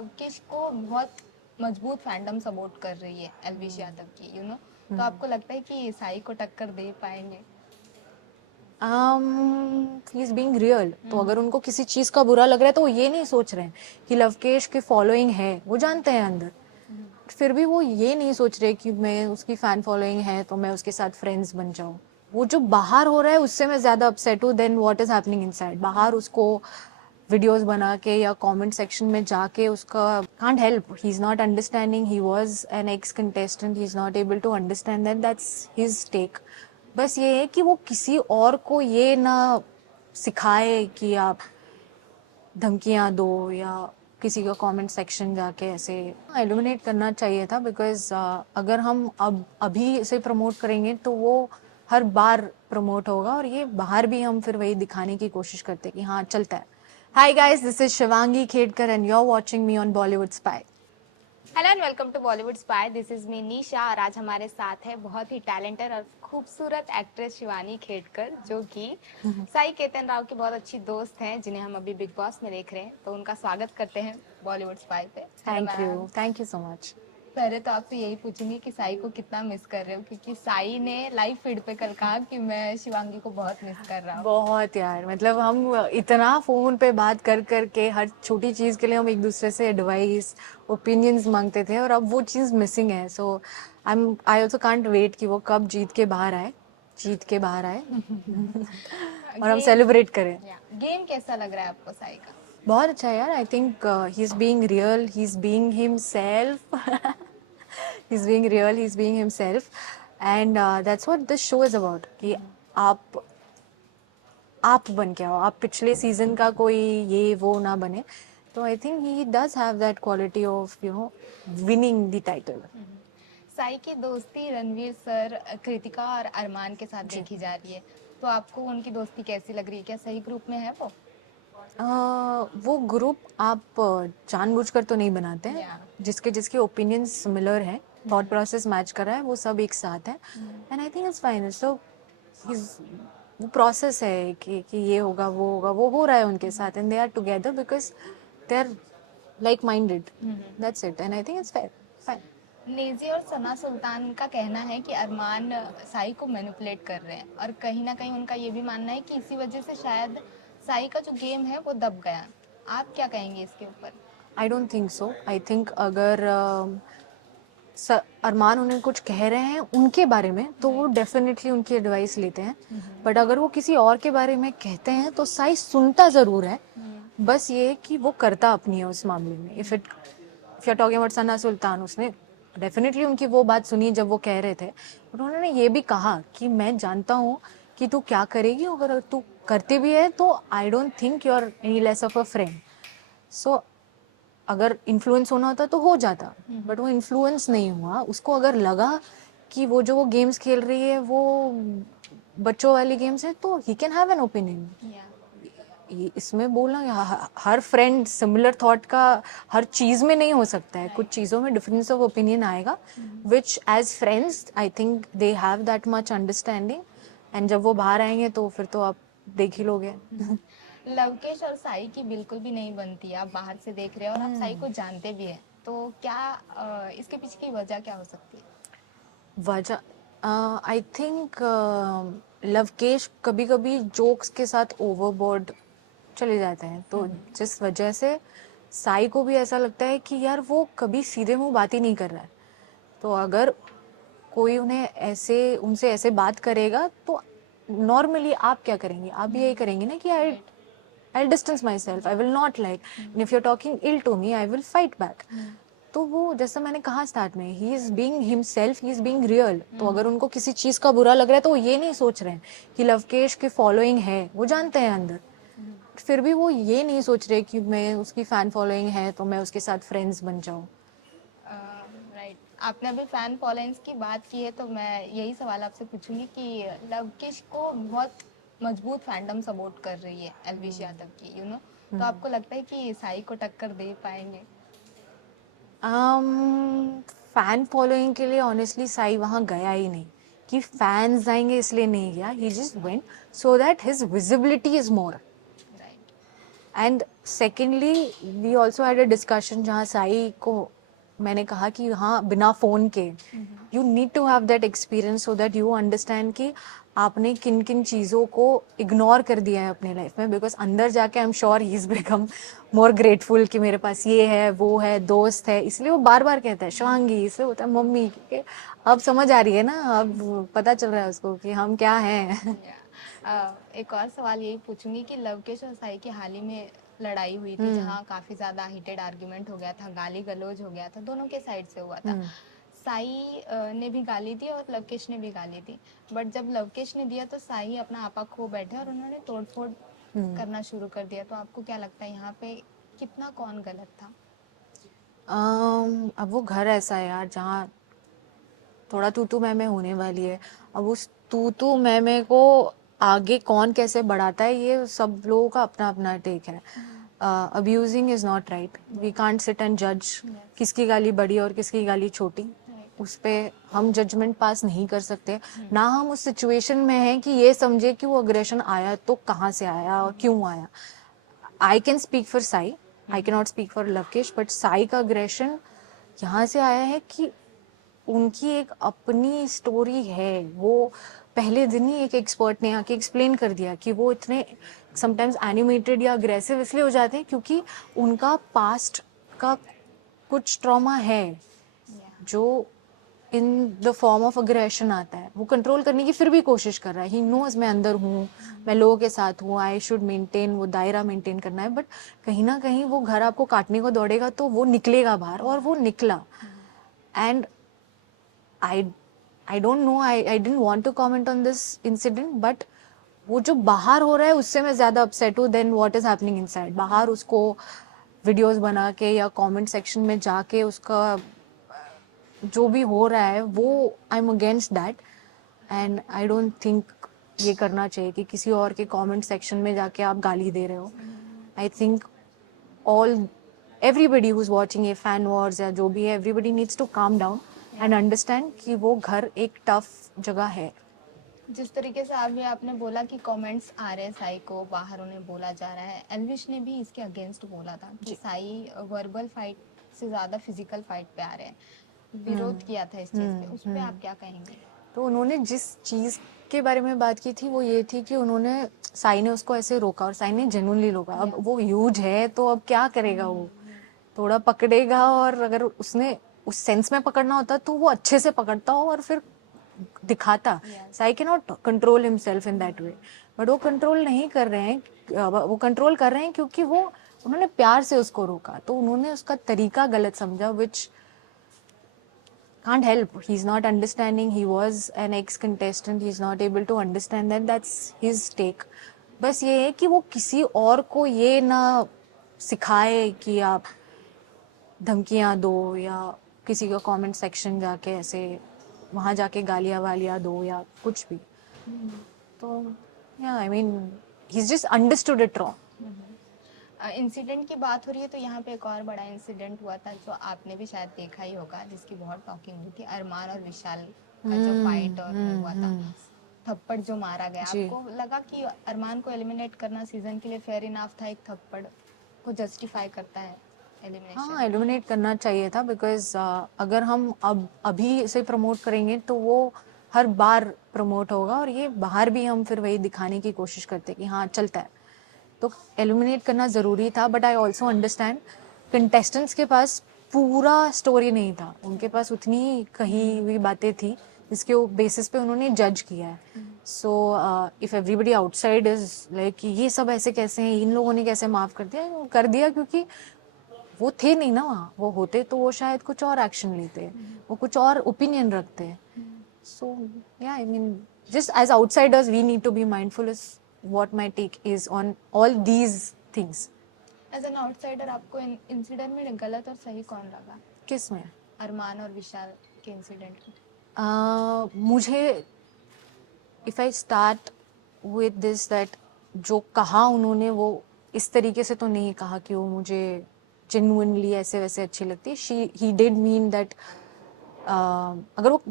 लवकिश को बहुत मजबूत फैंडम सपोर्ट कर रही है एलविश यादव की, तो आपको लगता है कि साई को टक्कर दे पाएंगे? He is being real. तो अगर उनको किसी चीज का बुरा लग रहा है तो वो ये नहीं सोच रहे हैं कि लवकेश की फॉलोइंग है, वो जानते हैं अंदर, फिर भी वो ये नहीं सोच रहे कि मैं उसकी फैन फॉलोइंग है तो मैं उसके साथ फ्रेंड्स बन जाऊं। वो जो बाहर हो रहा है उससे मैं ज्यादा अपसेट हूँ than what is happening inside. बाहर उसको वीडियोस बना के या कमेंट सेक्शन में जाके उसका can't help, he is not understanding, he was an ex contestant, he is not able to understand that's his take. बस ये है कि वो किसी और को ये ना सिखाए कि आप धमकियां दो या किसी का कमेंट सेक्शन जाके ऐसे एलिमिनेट करना चाहिए था। बिकॉज अगर हम अब अभी इसे प्रमोट करेंगे तो वो हर बार प्रमोट होगा और ये बाहर भी हम फिर वही दिखाने की कोशिश करते हैं कि हाँ चलता है। Hi guys, this is Shivangi Khedkar and you are watching me on Bollywood spy. Hello and welcome to Bollywood spy, this is me Nisha और आज हमारे साथ है बहुत ही टैलेंटेड और खूबसूरत एक्ट्रेस शिवानी खेडकर, जो कि साई केतन राव की बहुत अच्छी दोस्त हैं, जिन्हें हम अभी बिग बॉस में देख रहे हैं। तो उनका स्वागत करते हैं बॉलीवुड स्पाई पे। Hello ma'am. Thank you so much. पहले तो आपसे यही पूछूंगी कि साई को कितना मिस कर रहे हो, क्योंकि साई ने लाइव फीड पे कल कहा कि मैं शिवांगी को बहुत मिस कर रहा हूँ। बहुत यार, मतलब हम इतना फोन पे बात कर करके हर छोटी चीज के लिए हम एक दूसरे से एडवाइस ओपिनियंस मांगते थे और अब वो चीज मिसिंग है। सो आई ऑल्सो कांट वेट कि वो कब जीत के बाहर आए और हम गेम सेलिब्रेट करें। गेम कैसा लग रहा है आपको साई का? बहुत अच्छा है यार। I think he is being real, he is being himself he is being real, he is being himself and that's what this show is about कि आप आप बन के आओ, आप पिछले सीजन का कोई ये वो ना बने। तो I think he does have that quality of winning the title. Sai की दोस्ती रणवीर सर, कृतिका और अरमान के साथ देखी जा रही है, तो आपको उनकी दोस्ती कैसी लग रही है? क्या सही ग्रुप में है वो? वो ग्रुप आप जानबूझकर तो नहीं बनाते हैं। Yeah. जिसके जिसके ओपिनियंस सिमिलर है, थॉट प्रोसेस मैच कर रहा है, वो सब एक साथ है and I think it's fine. So वो प्रोसेस है कि ये होगा वो होगा, वो हो रहा है उनके साथ and they are together because they are like minded. That's it and I think it's fair, fine. Naezy और सना सुल्तान का कहना है कि अरमान साई को मैनिपुलेट कर रहे हैं, और कहीं ना कहीं उनका ये भी मानना है कि इसी वजह से शायद साई का जो गेम है वो दब गया। आप क्या कहेंगे इसके ऊपर? आई don't think so. I think अगर अरमान उन्हें कुछ कह रहे हैं उनके बारे में तो वो डेफिनेटली उनकी एडवाइस लेते हैं। बट अगर वो किसी और के बारे में कहते हैं तो साई सुनता जरूर है। बस ये है कि वो करता अपनी है उस मामले में। If you are talking about Sana Sultan, उसने डेफिनेटली उनकी वो बात सुनी जब वो कह रहे थे। और उन्होंने ये भी कहा कि मैं जानता हूँ कि तू क्या करेगी, अगर तू करती भी है तो I don't think you are any less of a friend. So अगर इन्फ्लुएंस होना होता तो हो जाता, बट वो इन्फ्लुएंस नहीं हुआ। उसको अगर लगा कि वो जो वो गेम्स खेल रही है वो बच्चों वाली गेम्स है तो he can have an opinion. इसमें बोलना हर फ्रेंड सिमिलर थॉट का हर चीज में नहीं हो सकता है। कुछ चीजों में डिफरेंस ऑफ ओपिनियन आएगा, which as friends I think they have that much understanding and जब वो बाहर आएंगे तो फिर तो आप देख ही लोगे। लवकेश और साई की बिल्कुल भी नहीं बनती, आप बाहर से देख रहे हैं और आप साई को जानते भी हैं, तो क्या इसके पीछे की वजह क्या हो सकती है? वजह आई थिंक लवकेश कभी कभी जोक्स के साथ ओवरबोर्ड चले जाते हैं, तो जिस वजह से साई को भी ऐसा लगता है कि यार वो कभी सीधे मुंह बात ही नहीं कर रहा है। तो अगर कोई उन्हें ऐसे उनसे ऐसे बात करेगा तो नॉर्मली आप क्या करेंगे? आप भी यही करेंगे ना कि I'll distance myself. I will not like. And if you're talking ill to me, I will fight back. तो वो जैसा मैंने कहा स्टार्ट में, he is being himself, he is being real. तो अगर उनको किसी चीज का बुरा लग रहा है तो वो ये नहीं सोच रहे हैं कि लवकेश की फॉलोइंग है, वो जानते हैं अंदर, फिर भी वो ये नहीं सोच रहे कि मैं उसकी फैन फॉलोइंग है तो मैं उसके साथ फ्रेंड्स बन जाऊं। राइट, आपने अभी फैन फॉलोइंग्स की बात की है, तो मैं यही सवाल आपसे पूछूंगी कि लवकिश को बहुत मजबूत फैंडम सपोर्ट कर रही है एलविश यादव की, तो आपको लगता है कि साई को टक्कर दे पाएंगे? फैन फॉलोइंग के लिए ऑनेस्टली साई वहां गया ही नहीं कि फैंस आएंगे इसलिए नहीं गया। He just went so that his visibility is more. Right, and secondly we also had a discussion जहाँ साई को मैंने कहा कि हाँ बिना फोन के you need to have that experience so that you understand कि आपने किन किन चीज़ों को इग्नोर कर दिया है अपने लाइफ में, बिकॉज अंदर जाके I am sure he is become more grateful कि मेरे पास ये है वो है दोस्त है, इसलिए वो बार बार कहता है शिवांगी, इसलिए होता है मम्मी, क्योंकि अब समझ आ रही है ना, अब पता चल रहा है उसको कि हम क्या हैं. एक और सवाल यही पूछूंगी कि लवकेश और साई की हाल ही में लड़ाई हुई थी जहाँ काफी ज्यादा हीटेड आर्ग्यूमेंट हो गया था, गाली गलौज हो गया था, दोनों के साइड से हुआ था. साई ने भी गाली दी और लवकेश ने भी गाली दी, बट जब लवकेश ने दिया तो साई अपना आपा खो बैठे और उन्होंने तोड़फोड़ करना शुरू कर दिया. तो आपको क्या लगता है यहाँ पे कितना कौन गलत था? अब वो घर ऐसा है यार जहाँ थोड़ा तू मैं होने वाली है. अब उस तू मैं को आगे कौन कैसे बढ़ाता है ये सब लोगों का अपना अपना टेक है. Abusing is not right. We can't sit and जज किसकी गाली बड़ी और किसकी गाली छोटी. उस पे हम जजमेंट पास नहीं कर सकते. ना हम उस सिचुएशन में हैं कि ये समझे कि वो अग्रेशन आया तो कहाँ से आया और क्यों आया. I can speak for Sai, I can not speak for Lavkesh, but Sai का अग्रेशन यहाँ से आया है कि उनकी एक अपनी स्टोरी है. वो पहले दिन ही एक एक्सपर्ट ने आके एक्सप्लेन कर दिया कि वो इतने समटाइम्स एनिमेटेड या अग्रेसिव इसलिए हो जाते हैं क्योंकि उनका पास्ट का कुछ ट्रॉमा है जो in the form of aggression आता है. वो कंट्रोल करने की फिर भी कोशिश कर रहा है. ही नोज मैं अंदर हूँ, मैं लोगों के साथ हूँ, आई शुड मेंटेन, वो दायरा मेंटेन करना है, बट कहीं ना कहीं वो घर आपको काटने को दौड़ेगा तो वो निकलेगा बाहर, और वो निकला. And I don't know, I didn't want to comment on this incident, but वो जो बाहर हो रहा है उससे मैं ज्यादा अपसेट हूँ than what is happening inside. बाहर उसको वीडियोस बना के या कमेंट सेक्शन में जाके उसका जो भी हो रहा है वो I am against that. And I don't think ये करना चाहिए कि किसी और के कमेंट सेक्शन में जाके आप गाली दे रहे हो. I think all everybody who's watching ये fan wars या जो भी है, everybody needs to calm down and understand कि वो घर एक टफ जगह है. जिस तरीके से अभी आपने बोला कि कमेंट्स आ रहे हैं साई को, बाहर उन्हें बोला जा रहा है, एल्विश ने भी इसके अगेंस्ट बोला था कि साई वर्बल फाइट से ज्यादा फिजिकल फाइट पे आ रहे हैं, विरोध किया था इस चीज पे. उस पे आप क्या कहेंगे? तो उन्होंने जिस चीज के बारे में बात की थी वो ये थी कि उन्होंने साई ने उसको ऐसे रोका और साई ने जेन्युइनली रोका. अब वो ह्यूज है तो अब क्या करेगा, वो थोड़ा पकड़ेगा, और अगर उसने उस सेंस में पकड़ना होता तो वो अच्छे से पकड़ता हो और फिर दिखाता. Sai can not control himself in that way, but वो कंट्रोल नहीं कर रहे हैं. वो कंट्रोल कर रहे हैं क्योंकि वो उन्होंने प्यार से उसको रोका, तो उन्होंने उसका तरीका गलत समझा, विच can't help. He's not understanding. He was an ex-contestant. He's not able to understand that. That's his take. बस ये है कि वो किसी और को ये ना सिखाए कि आप धमकियां दो या किसी का कमेंट सेक्शन जाके ऐसे वहां जाके गालियां वालियां दो या कुछ भी. तो या I mean he's just understood it wrong. Incident की बात हो रही है तो यहाँ पे एक और बड़ा इंसिडेंट हुआ था जो आपने भी शायद देखा ही होगा, जिसकी बहुत टॉकिंग हुई थी. अरमान और विशाल का जो फाइट और वो हुआ था, थप्पड़ जो मारा गया, आपको लगा कि अरमान को एलिमिनेट करना सीजन के लिए फेयर इनफ था? एक थप्पड़ को जस्टिफाई करता है एलिमिनेशन? हाँ, एलिमिनेट करना चाहिए था, बिकॉज अगर हम अब अभी इसे प्रमोट करेंगे तो वो हर बार प्रमोट होगा, और ये बाहर भी हम फिर वही दिखाने की कोशिश करते कि हाँ चलता है. तो एलिमिनेट करना ज़रूरी था, but I also understand contestants के पास पूरा स्टोरी नहीं था. उनके पास उतनी कही हुई बातें थी जिसके बेसिस पे उन्होंने जज किया है. So if everybody outside is like ये सब ऐसे कैसे हैं, इन लोगों ने कैसे माफ़ कर दिया क्योंकि वो थे नहीं ना वहाँ. वो होते तो वो शायद कुछ और एक्शन लेते, वो कुछ और ओपिनियन रखते. सो या I mean just as outsiders we need to be mindful is what my take is on all these things. As an outsider आपको इंसिडेंट में गलत और सही कौन लगा? किस में? अरमान और विशाल के इंसिडेंट में. मुझे if I start with this that जो कहा उन्होंने वो इस तरीके से तो नहीं कहा कि वो मुझे जेन्युइनली ऐसे वैसे अच्छी लगती है. ही डिड मीन दैट अगर वो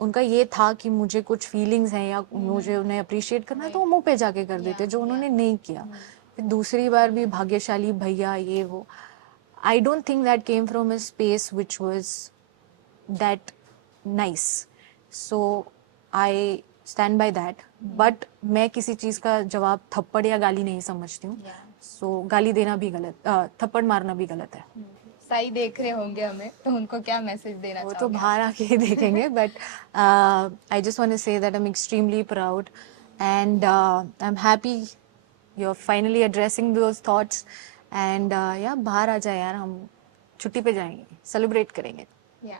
उनका ये था कि मुझे कुछ फीलिंग्स हैं या मुझे उन्हें अप्रिशिएट करना है तो वो मुंह पे जाके कर देते, जो उन्होंने नहीं किया. फिर दूसरी बार भी भाग्यशाली भैया ये वो, आई don't think that came from a space which was that nice, so I stand by that. But मैं किसी चीज का जवाब थप्पड़ या गाली नहीं समझती हूँ, सो गाली देना भी गलत, थप्पड़ मारना भी गलत है। साई देख रहे होंगे हमें, तो उनको क्या मैसेज देना वो तो चाहोगे? बाहर आके ही देखेंगे, but I just want to say that I am extremely proud and I am happy you are finally addressing those thoughts and या बाहर आ जाए यार, हम छुट्टी पे जाएंगे, सेलिब्रेट करेंगे। या